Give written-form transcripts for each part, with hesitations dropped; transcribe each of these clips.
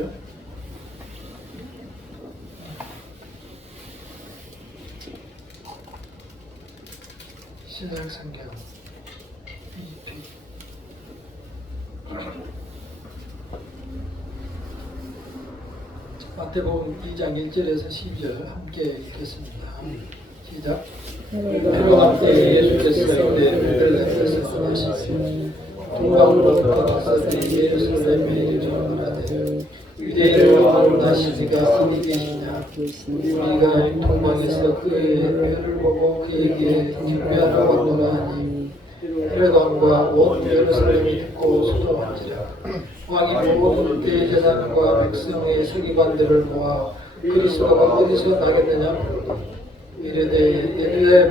12절 신약성경 2편 마태복음 2장 1절에서 12절 함께 읽겠습니다. 시작. 헤롯 때에 예수께서 베들레헴에서 나시니 동방으로부터 가사들이 예루살렘에 이르러가되 유대인을 나시니가 어디 계시냐? 우리가 동방에서 그의 별을 보고 그에게 경배하러 왔노라 하니 헤롯 왕과 온 예루살렘이 듣고 소동한지라. 왕이 모든 대제사장과 백성의 서기관들을 모아 그리스도가 어디서 나겠느냐 물었다. 이르되 유다의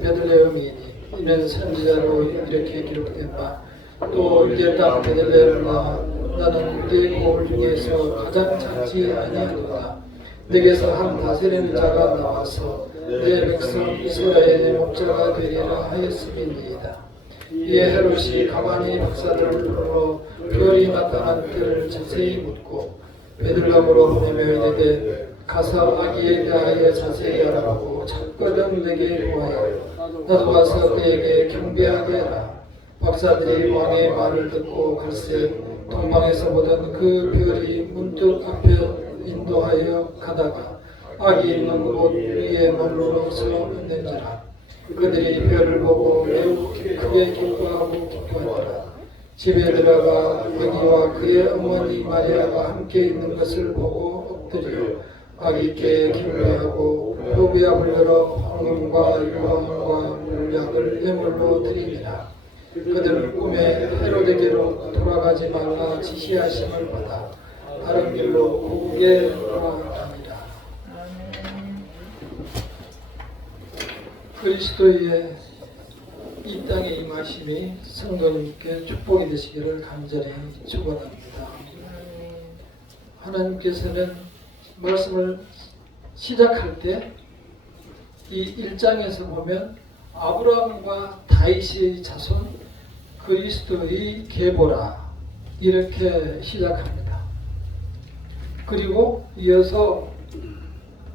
베들레헴이니 이는 선지자로 이렇게 기록된 바 또 유대 땅 베들레헴아 나는 유대 고을 중에서 가장 작지 아니하노라. 내게서 한 다스리는 자가 나와서 내 백성 이스라엘의 목자가 되리라 하였음이니이다. 이에 헤롯이 가만히 박사들을 불러 별이 나타난 때를 자세히 묻고 베들레헴으로 보내며 이르되 가서 아기에 대하여 자세히 알아보고 찾거든 내게 보아요. 나도 가서 그에게 경배하게 하라. 박사들이 왕의 말을 듣고 갈새 동방에서 보던 그 별이 문득 앞에 인도하여 가다가 아기 있는 곳 위에 머물러 서 있는지라. 그들이 별을 보고 매우 크게 기뻐하고 기뻐하더라. 집에 들어가 아기와 그의 어머니 마리아가 함께 있는 것을 보고 엎드려 아기께 경배하고 호비압을 열어 황금과 유황과 물약을 예물로 드리니라. 그들은 꿈에 헤롯에게로 돌아가지 말라 지시하심을 받아 다른 길로 고국에 돌아가니라. 그리스도의 이 땅에 임하심이 성도님께 축복이 되시기를 간절히 축원합니다. 하나님께서는 말씀을 시작할 때 이 1장에서 보면 아브라함과 다윗의 자손 그리스도의 계보라 이렇게 시작합니다. 그리고 이어서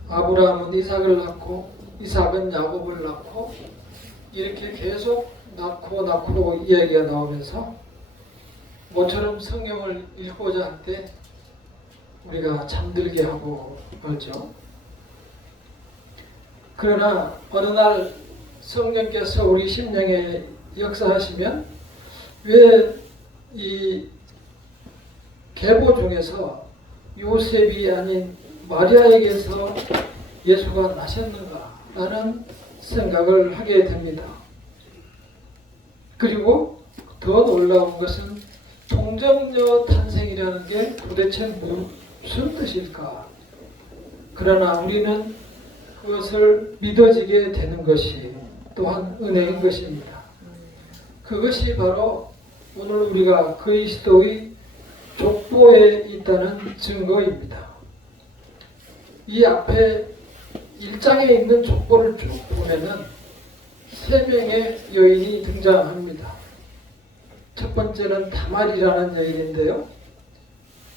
아브라함은 이삭을 낳고 이삭은 야곱을 낳고 이렇게 계속 낳고 이야기가 나오면서 모처럼 성경을 읽고자 할 때 우리가 잠들게 하고 그러죠. 그러나 어느 날 성령께서 우리 심령에 역사하시면 왜 이 계보 중에서 요셉이 아닌 마리아에게서 예수가 나셨는가 라는 생각을 하게 됩니다. 그리고 더 놀라운 것은 동정녀 탄생이라는 게 도대체 무슨 뜻일까? 그러나 우리는 그것을 믿어지게 되는 것이 또한 은혜인 것입니다. 그것이 바로 오늘 우리가 그리스도의 족보에 있다는 증거입니다. 이 앞에 1장에 있는 족보를 쭉 보면은 3명의 여인이 등장합니다. 첫 번째는 다말이라는 여인인데요.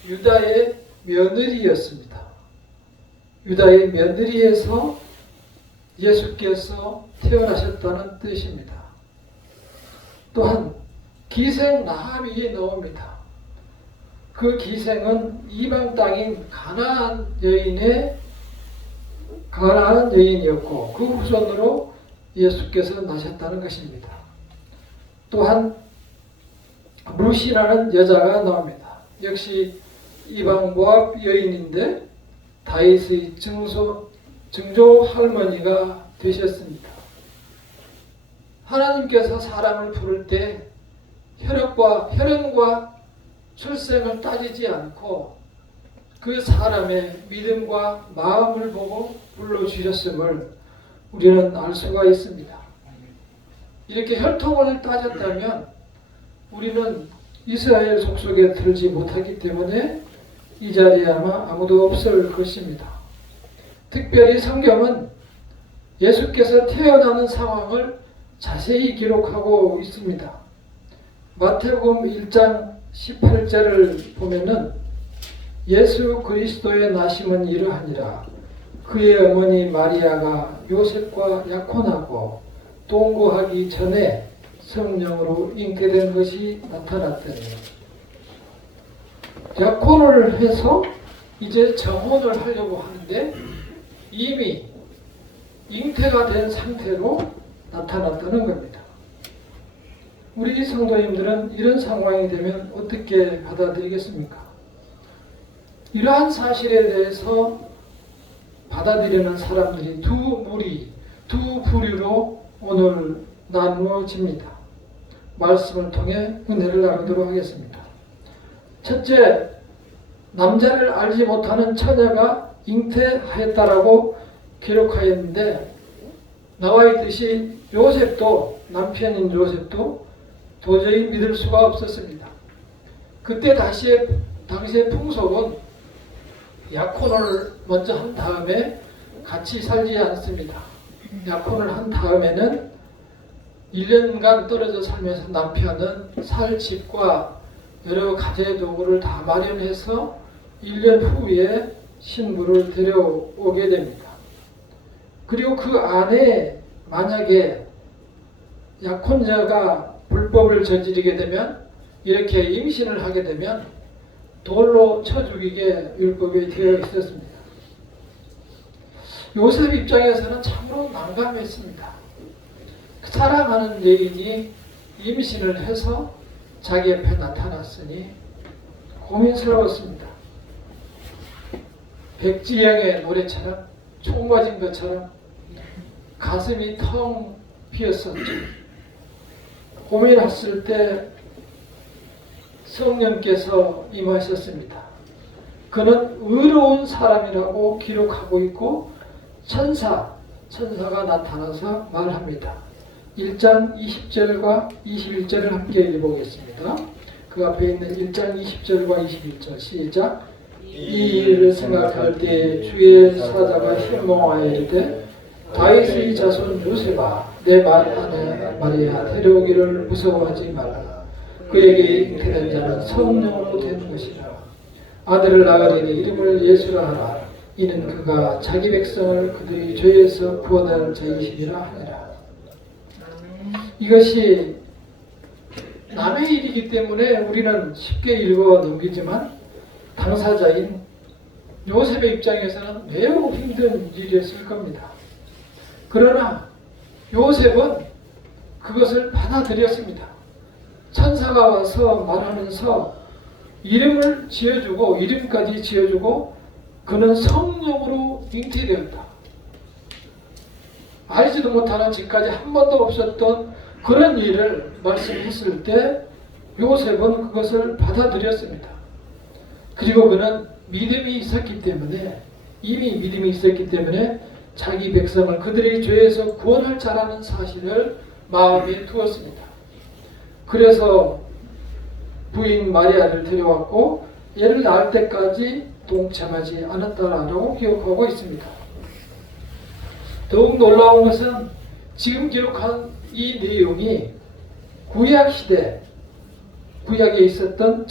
유다의 며느리였습니다. 유다의 며느리에서 예수께서 태어나셨다는 뜻입니다. 또한 기생 라합이 나옵니다. 그 기생은 이방 땅인 가나안 여인이었고 그 후손으로 예수께서 나셨다는 것입니다. 또한 루시라는 여자가 나옵니다. 역시 이방 모압 여인인데 다윗의 증조 할머니가 되셨습니다. 하나님께서 사람을 부를 때 혈연과 출생을 따지지 않고 그 사람의 믿음과 마음을 보고 불러주셨음을 우리는 알 수가 있습니다. 이렇게 혈통을 따졌다면 우리는 이스라엘 족속에 들지 못하기 때문에 이 자리에 아마 아무도 없을 것입니다. 특별히 성경은 예수께서 태어나는 상황을 자세히 기록하고 있습니다. 마태복음 1장 18절을 보면은 예수 그리스도의 나심은 이러하니라. 그의 어머니 마리아가 요셉과 약혼하고 동거하기 전에 성령으로 잉태된 것이 나타났더니, 약혼을 해서 이제 정혼을 하려고 하는데 이미 잉태가 된 상태로 나타났다는 겁니다. 우리 성도님들은 이런 상황이 되면 어떻게 받아들이겠습니까? 이러한 사실에 대해서 받아들이는 사람들이 두 부류로 오늘 나누어집니다. 말씀을 통해 은혜를 나누도록 하겠습니다. 첫째, 남자를 알지 못하는 처녀가 잉태하였다라고 기록하였는데, 나와 있듯이 요셉도, 남편인 요셉도 도저히 믿을 수가 없었습니다. 그때 당시의 풍속은 약혼을 먼저 한 다음에 같이 살지 않습니다. 약혼을 한 다음에는 1년간 떨어져 살면서 남편은 살 집과 여러 가정의 도구를 다 마련해서 1년 후에 신부를 데려오게 됩니다. 그리고 그 안에 만약에 약혼자가 불법을 저지르게 되면, 이렇게 임신을 하게 되면 돌로 쳐 죽이게 율법에 되어 있었습니다. 요셉 입장에서는 참으로 난감했습니다. 사랑하는 여인이 임신을 해서 자기 옆에 나타났으니 고민스러웠습니다. 백지영의 노래처럼, 총 맞은 것처럼 가슴이 텅 비었었죠. 고민했을 때 성령께서 임하셨습니다. 그는 의로운 사람이라고 기록하고 있고, 천사가 나타나서 말합니다. 1장 20절과 21절을 함께 읽어보겠습니다. 그 앞에 있는 1장 20절과 21절 시작. 이 일을 생각할 때 주의 사자가 현몽하여 이르되, 다윗의 자손 요셉아, 내 말 아내 마리아 데려오기를 무서워하지 말라. 그에게 잉태된 자는 성령으로 된 것이라. 아들을 낳으리니 이름을 예수라 하라. 이는 그가 자기 백성을 그들의 죄에서 구원할 자이시니라 하니라. 이것이 남의 일이기 때문에 우리는 쉽게 읽어 넘기지만, 당사자인 요셉의 입장에서는 매우 힘든 일이었을 겁니다. 그러나 요셉은 그것을 받아들였습니다. 천사가 와서 말하면서 이름을 지어주고, 이름까지 지어주고, 그는 성령으로 잉태되었다. 알지도 못하는 지금까지 한 번도 없었던 그런 일을 말씀했을 때 요셉은 그것을 받아들였습니다. 그리고 그는 믿음이 있었기 때문에, 이미 믿음이 있었기 때문에 자기 백성을 그들의 죄에서 구원할 자라는 사실을 마음에 두었습니다. 그래서 부인 마리아를 데려왔고 얘를 낳을 때까지 동참하지 않았다라고 기록하고 있습니다. 더욱 놀라운 것은 지금 기록한 이 내용이 구약시대, 구약에 있었던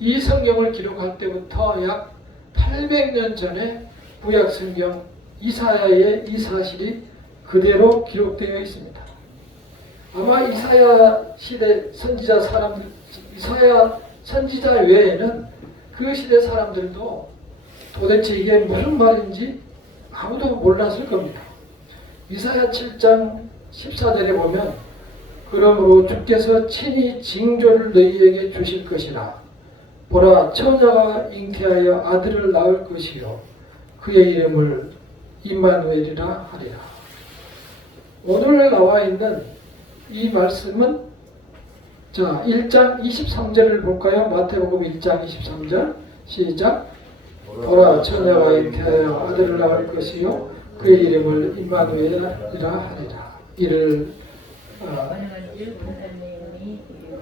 이 성경을 기록할 때부터 약 800년 전에 구약 성경 이사야의 이 사실이 그대로 기록되어 있습니다. 아마 이사야 시대 이사야 선지자 외에는 그 시대 사람들도 도대체 이게 무슨 말인지 아무도 몰랐을 겁니다. 이사야 7장 14절에 보면, 그러므로 주께서 친히 징조를 너희에게 주실 것이라. 보라, 처녀가 잉태하여 아들을 낳을 것이요 그의 이름을 임마누엘이라 하리라. 오늘 나와 있는 이 말씀은, 자, 1장 23절을 볼까요? 마태복음 1장 23절 시작. 보라, 처녀가 잉태하여 아들을 낳을 것이요 그의 이름을 임마누엘이라 하리라. 이를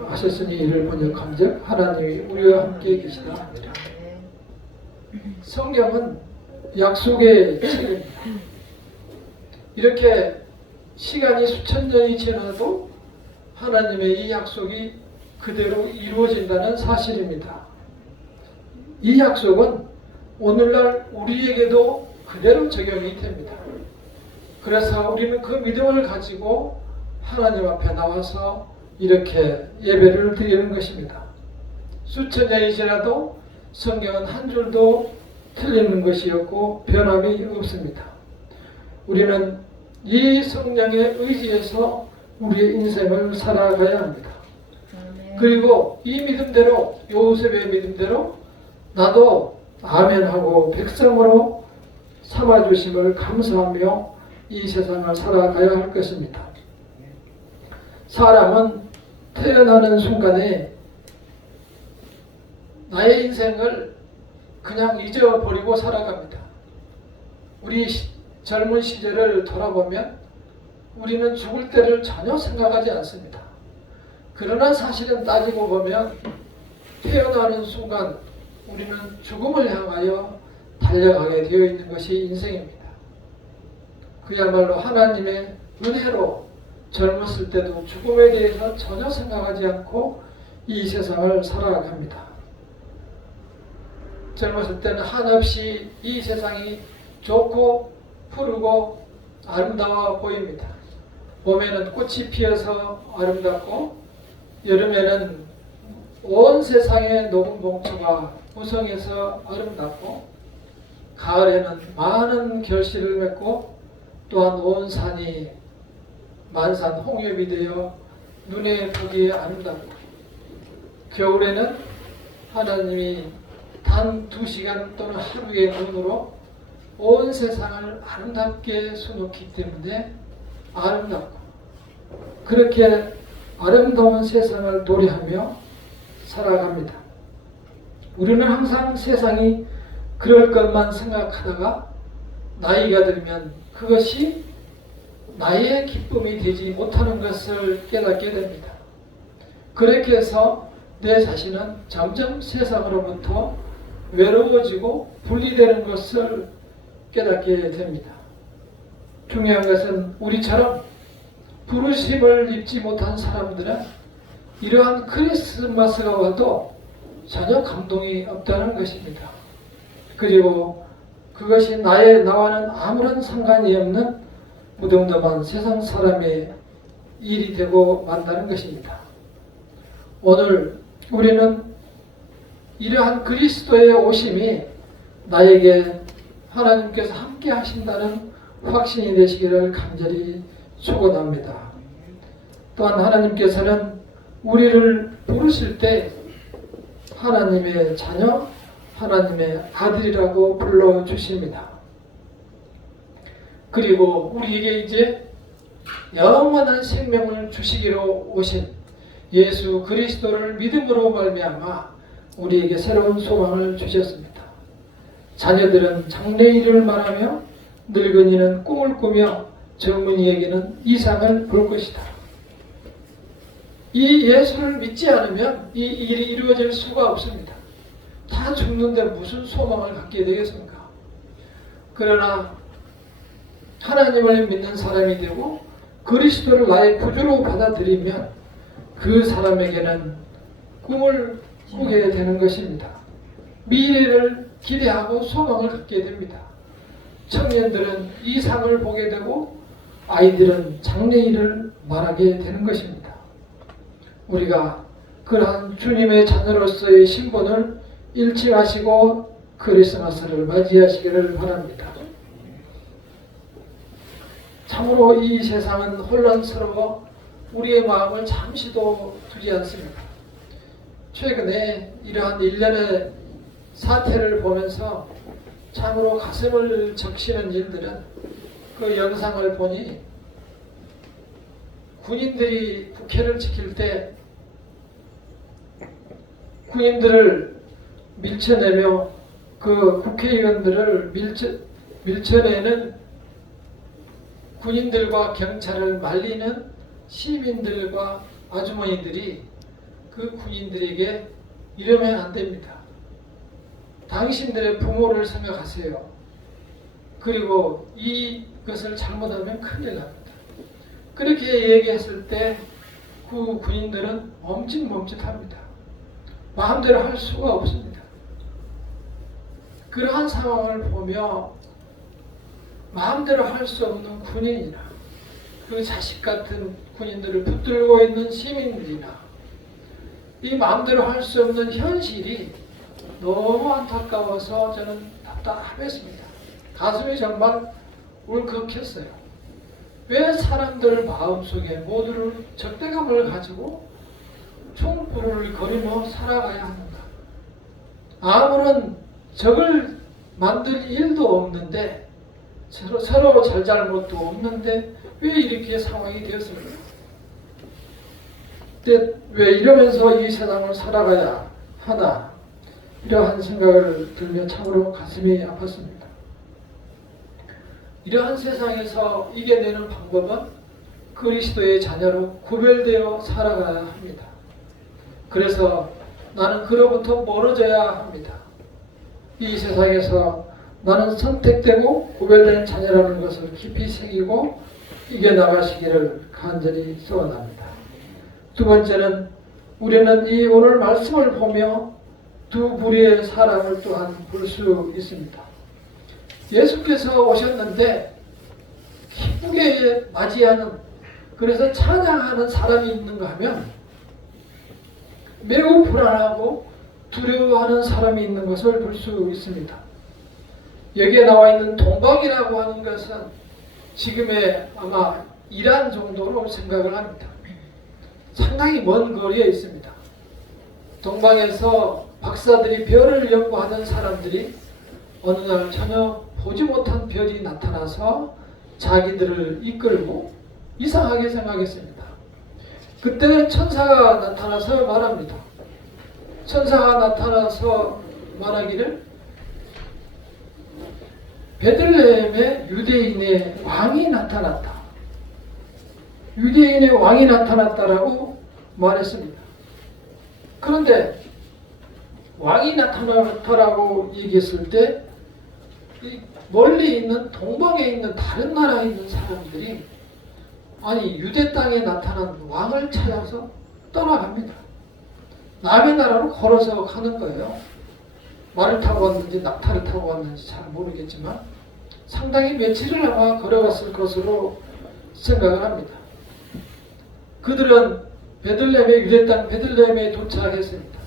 하셨으니 이를 번역한즉 하나님이 우리와 함께 계시다 하니라. 성경은 약속의 책입니다. 이렇게 시간이 수천 년이 지나도 하나님의 이 약속이 그대로 이루어진다는 사실입니다. 이 약속은 오늘날 우리에게도 그대로 적용이 됩니다. 그래서 우리는 그 믿음을 가지고 하나님 앞에 나와서 이렇게 예배를 드리는 것입니다. 수천 년이 지나도 성경은 한 줄도 틀리는 것이 없고 변함이 없습니다. 우리는 이 성령의 의지에서 우리의 인생을 살아가야 합니다. 그리고 이 믿음대로, 요셉의 믿음대로 나도 아멘하고 백성으로 삼아주심을 감사하며 이 세상을 살아가야 할 것입니다. 사람은 태어나는 순간에 나의 인생을 그냥 잊어버리고 살아갑니다. 우리 젊은 시절을 돌아보면 우리는 죽을 때를 전혀 생각하지 않습니다. 그러나 사실은 따지고 보면 태어나는 순간 우리는 죽음을 향하여 달려가게 되어 있는 것이 인생입니다. 그야말로 하나님의 은혜로 젊었을 때도 죽음에 대해서 전혀 생각하지 않고 이 세상을 살아갑니다. 젊었을 때는 한없이 이 세상이 좋고 푸르고 아름다워 보입니다. 봄에는 꽃이 피어서 아름답고 여름에는 온 세상의 녹은 봉추가 무성해서 아름답고 가을에는 많은 결실을 맺고 또한 온 산이 만산 홍엽이 되어 눈에 보기에 아름답고 겨울에는 하나님이 단 2시간 또는 하루의 눈으로 온 세상을 아름답게 수놓기 때문에 아름답고 그렇게 아름다운 세상을 노래하며 살아갑니다. 우리는 항상 세상이 그럴 것만 생각하다가 나이가 들면 그것이 나의 기쁨이 되지 못하는 것을 깨닫게 됩니다. 그렇게 해서 내 자신은 점점 세상으로부터 외로워지고 분리되는 것을 깨닫게 됩니다. 중요한 것은 우리처럼 부르심을 입지 못한 사람들은 이러한 크리스마스가 와도 전혀 감동이 없다는 것입니다. 그리고 그것이 나와는 아무런 상관이 없는 무덤덤한 세상 사람의 일이 되고 만다는 것입니다. 오늘 우리는 이러한 그리스도의 오심이 나에게 하나님께서 함께 하신다는 확신이 되시기를 간절히 축원합니다. 또한 하나님께서는 우리를 부르실 때 하나님의 자녀, 하나님의 아들이라고 불러주십니다. 그리고 우리에게 이제 영원한 생명을 주시기로 오신 예수 그리스도를 믿음으로 말미암아 우리에게 새로운 소망을 주셨습니다. 자녀들은 장래일을 말하며 늙은이는 꿈을 꾸며 젊은이에게는 이상을 볼 것이다. 이 예수를 믿지 않으면 이 일이 이루어질 수가 없습니다. 다 죽는데 무슨 소망을 갖게 되겠습니까? 그러나 하나님을 믿는 사람이 되고 그리스도를 나의 구주로 받아들이면 그 사람에게는 꿈을 꾸게 되는 것입니다. 미래를 기대하고 소망을 갖게 됩니다. 청년들은 이상을 보게 되고 아이들은 장래일을 말하게 되는 것입니다. 우리가 그러한 주님의 자녀로서의 신분을 잃지 마시고 크리스마스를 맞이하시기를 바랍니다. 참으로 이 세상은 혼란스러워 우리의 마음을 잠시도 두지 않습니다. 최근에 이러한 일련의 사태를 보면서 참으로 가슴을 적시는 일들은 그 영상을 보니 군인들이 국회를 지킬 때 군인들을 밀쳐내며 그 국회의원들을 밀쳐내는 군인들과 경찰을 말리는 시민들과 아주머니들이 그 군인들에게 이러면 안 됩니다. 당신들의 부모를 생각하세요. 그리고 이것을 잘못하면 큰일 납니다. 그렇게 얘기했을 때 그 군인들은 멈칫멈칫합니다. 마음대로 할 수가 없습니다. 그러한 상황을 보며 마음대로 할 수 없는 군인이나 그 자식 같은 군인들을 붙들고 있는 시민들이나 이 마음대로 할 수 없는 현실이 너무 안타까워서 저는 답답했습니다. 가슴이 정말 울컥했어요. 왜 사람들 마음속에 모두를 적대감을 가지고 총불을 거리며 살아가야 하는가? 아무런 적을 만들 일도 없는데 서로 잘잘못도 없는데 왜 이렇게 상황이 되었습니까? 왜 이러면서 이 세상을 살아가야 하나? 이러한 생각을 들며 참으로 가슴이 아팠습니다. 이러한 세상에서 이겨내는 방법은 그리스도의 자녀로 구별되어 살아가야 합니다. 그래서 나는 그로부터 멀어져야 합니다. 이 세상에서 나는 선택되고 구별된 자녀라는 것을 깊이 새기고 이겨나가시기를 간절히 소원합니다. 두 번째는 우리는 이 오늘 말씀을 보며 두 부류의 사람을 또한 볼 수 있습니다. 예수께서 오셨는데 기쁘게 맞이하는, 그래서 찬양하는 사람이 있는가 하면 매우 불안하고 두려워하는 사람이 있는 것을 볼 수 있습니다. 여기에 나와 있는 동방이라고 하는 것은 지금의 아마 이란 정도로 생각을 합니다. 상당히 먼 거리에 있습니다. 동방에서 박사들이 별을 연구하던 사람들이 어느 날 전혀 보지 못한 별이 나타나서 자기들을 이끌고 이상하게 생각했습니다. 그때 천사가 나타나서 말합니다. 천사가 나타나서 말하기를 베들레헴에 유대인의 왕이 나타났다. 유대인의 왕이 나타났다라고 말했습니다. 그런데 왕이 나타났다라고 얘기했을 때 멀리 있는 동방에 있는 다른 나라에 있는 사람들이 아니 유대 땅에 나타난 왕을 찾아서 떠나갑니다. 남의 나라로 걸어서 가는 거예요. 말을 타고 왔는지 낙타를 타고 왔는지 잘 모르겠지만 상당히 며칠을 아마 걸어갔을 것으로 생각을 합니다. 그들은 베들레헴의 유대 땅 베들레헴에 도착했습니다.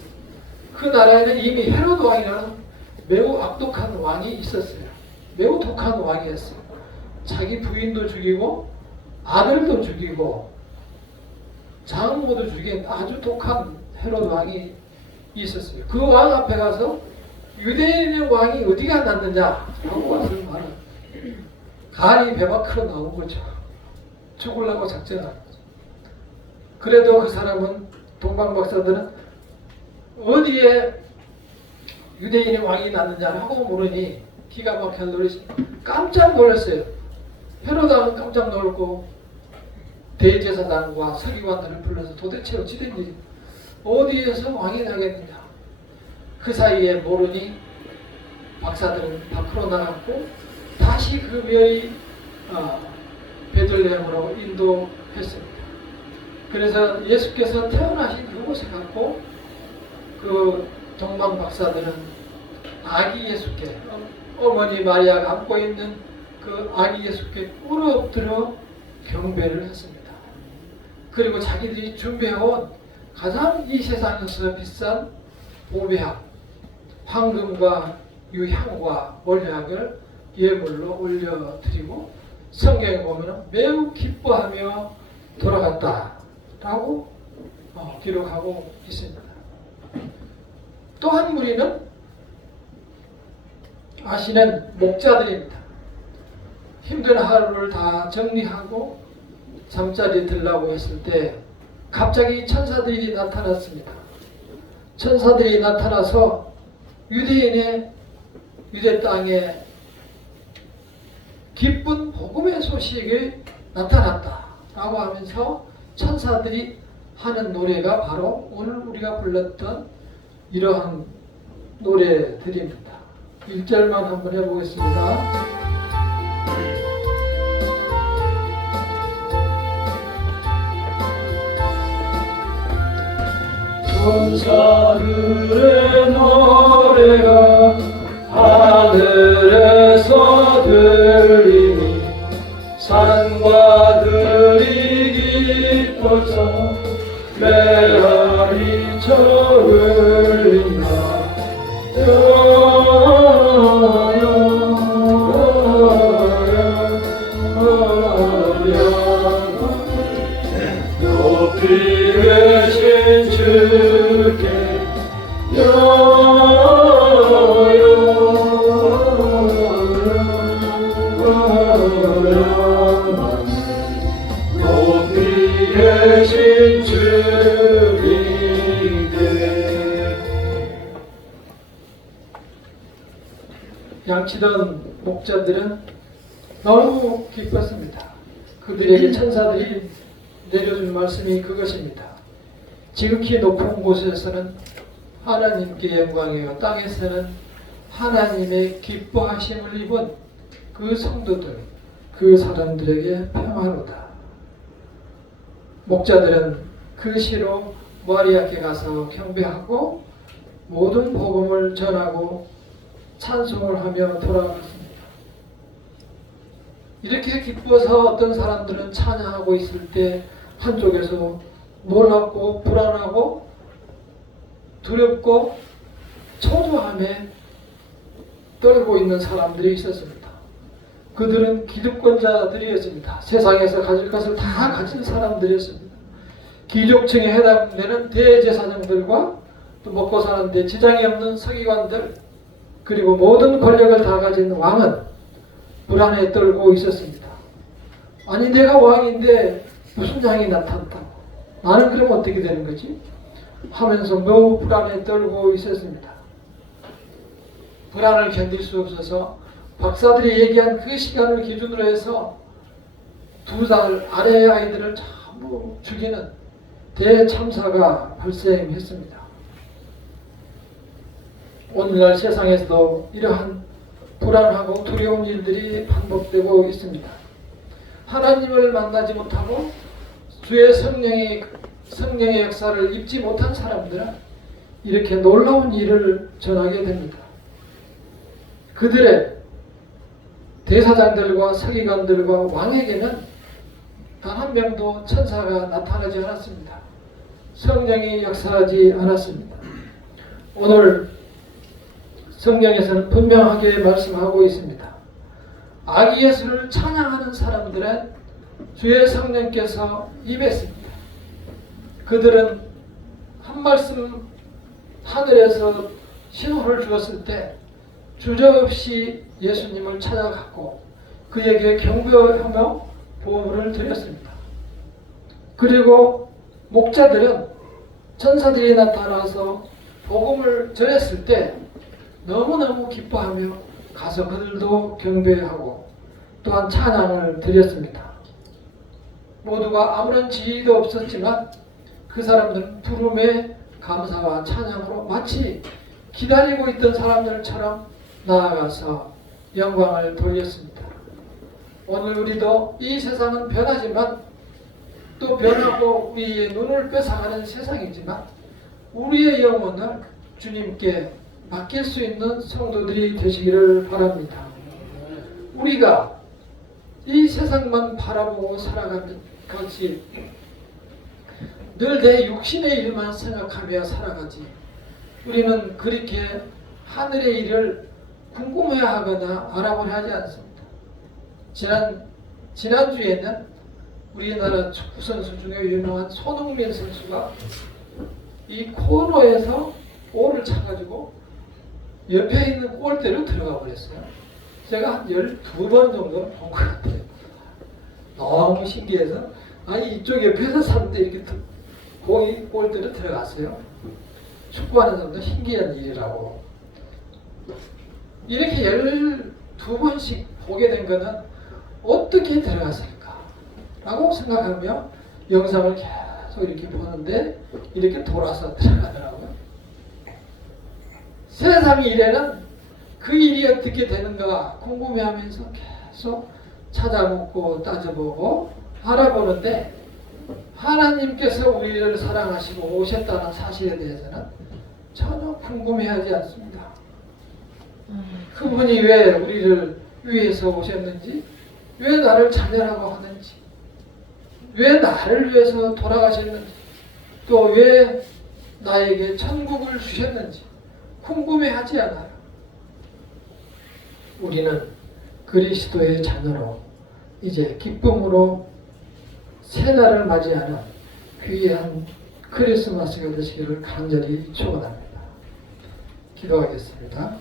그 나라에는 이미 헤롯 왕이라는 매우 악독한 왕이 있었어요. 매우 독한 왕이었어요. 자기 부인도 죽이고 아들도 죽이고 장모도 죽인 아주 독한 헤롯 왕이 있었어요. 그 왕 앞에 가서 유대인의 왕이 어디가 났느냐 하고 와서 말을 간이 배 밖으로 나온 거죠. 죽으려고 작정한 거죠. 그래도 그 사람은 동방 박사들은 어디에 유대인의 왕이 났느냐 하고 물으니 기가 막혀 놀라서 깜짝 놀랐어요. 헤롯 왕은 깜짝 놀고 대제사장과 서기관들을 불러서 도대체 어찌 된 일이 어디에서 왕이 나겠느냐. 그 사이에 모르니 박사들은 밖으로 나갔고 다시 그 별이 베들레헴으로 인도했습니다. 그래서 예수께서 태어나신 그곳에 갔고 그 동방 박사들은 아기 예수께 어머니 마리아가 안고 있는 그 아기 예수께 꿇어 엎드려 경배를 했습니다. 그리고 자기들이 준비해온 가장 이 세상에서 비싼 보배향, 황금과 유향과 몰약을 예물로 올려드리고 성경에 보면 매우 기뻐하며 돌아갔다라고 기록하고 있습니다. 또 한 무리는 아시는 목자들입니다. 힘든 하루를 다 정리하고 잠자리에 들라고 했을 때 갑자기 천사들이 나타났습니다. 천사들이 나타나서 유대인의 유대 땅에 기쁜 복음의 소식이 나타났다라고 하면서 천사들이 하는 노래가 바로 오늘 우리가 불렀던 이러한 노래들입니다. 1절만 한번 해보겠습니다. 천사들의 노래가 하늘에서 들리니 산과 들이 기뻐서 메아리쳐 흘린다. 높이 계신 주께 높이 계신 주님께. 양치던 목자들은 너무 기뻤습니다. 그들에게 천사들이 내려준 말씀이 그것입니다. 지극히 높은 곳에서는 하나님께 영광이요 땅에서는 하나님의 기뻐하심을 입은 그 성도들, 그 사람들에게 평화로다. 목자들은 그 시로 마리아께 가서 경배하고 모든 복음을 전하고 찬송을 하며 돌아갔습니다. 이렇게 기뻐서 어떤 사람들은 찬양하고 있을 때 한쪽에서 놀랍고 불안하고 두렵고 초조함에 떨고 있는 사람들이 있었습니다. 그들은 기득권자들이었습니다. 세상에서 가질 것을 다 가진 사람들이었습니다. 귀족층에 해당되는 대제사장들과 또 먹고 사는데 지장이 없는 서기관들, 그리고 모든 권력을 다 가진 왕은 불안에 떨고 있었습니다. 아니 내가 왕인데 무슨 양이 나타났다고, 나는 그럼 어떻게 되는 거지? 하면서 매우 불안에 떨고 있었습니다. 불안을 견딜 수 없어서 박사들이 얘기한 그 시간을 기준으로 해서 2살 아래의 아이들을 전부 죽이는 대참사가 발생했습니다. 오늘날 세상에서도 이러한 불안하고 두려운 일들이 반복되고 있습니다. 하나님을 만나지 못하고 주의 성령의 역사를 입지 못한 사람들은 이렇게 놀라운 일을 전하게 됩니다. 그들의 대사장들과 서기관들과 왕에게는 단 한 명도 천사가 나타나지 않았습니다. 성령이 역사하지 않았습니다. 오늘 성경에서는 분명하게 말씀하고 있습니다. 아기 예수를 찬양하는 사람들은 주의 성령께서 임했습니다. 그들은 한 말씀 하늘에서 신호를 주었을 때 주저없이 예수님을 찾아갔고 그에게 경배하며 보호를 드렸습니다. 그리고 목자들은 천사들이 나타나서 복음을 전했을 때 너무너무 기뻐하며 가서 그들도 경배하고 또한 찬양을 드렸습니다. 모두가 아무런 지위도 없었지만 그 사람들은 부름에 감사와 찬양으로 마치 기다리고 있던 사람들처럼 나아가서 영광을 돌렸습니다. 오늘 우리도 이 세상은 변하지만 또 변하고 우리의 눈을 뺏어가는 세상이지만 우리의 영혼을 주님께 맡길 수 있는 성도들이 되시기를 바랍니다. 우리가 이 세상만 바라보고 살아가는 것이 늘 내 육신의 일만 생각하며 살아가지 우리는 그렇게 하늘의 일을 궁금해하거나 알아보려 하지 않습니다. 지난주에는 우리나라 축구선수 중에 유명한 손흥민 선수가 이 코너에서 볼을 차가지고 옆에 있는 골대로 들어가 버렸어요. 제가 한 12번 정도 본 것 같아요. 너무 신기해서 아니 이쪽 옆에서 샀는데 이렇게 공이 골대로 들어갔어요. 축구하는 사람도 신기한 일이라고. 이렇게 12번씩 보게 된 것은 어떻게 들어갔을까 라고 생각하며 영상을 계속 이렇게 보는데 이렇게 돌아서 들어가더라고요. 세상 일에는 그 일이 어떻게 되는가 궁금해하면서 계속 찾아보고 따져보고 알아보는데 하나님께서 우리를 사랑하시고 오셨다는 사실에 대해서는 전혀 궁금해하지 않습니다. 그분이 왜 우리를 위해서 오셨는지, 왜 나를 자녀라고 하는지, 왜 나를 위해서 돌아가셨는지, 또 왜 나에게 천국을 주셨는지 궁금해하지 않아요. 우리는 그리스도의 자녀로 이제 기쁨으로 새날을 맞이하는 귀한 크리스마스가 되시기를 간절히 축원합니다. 기도하겠습니다.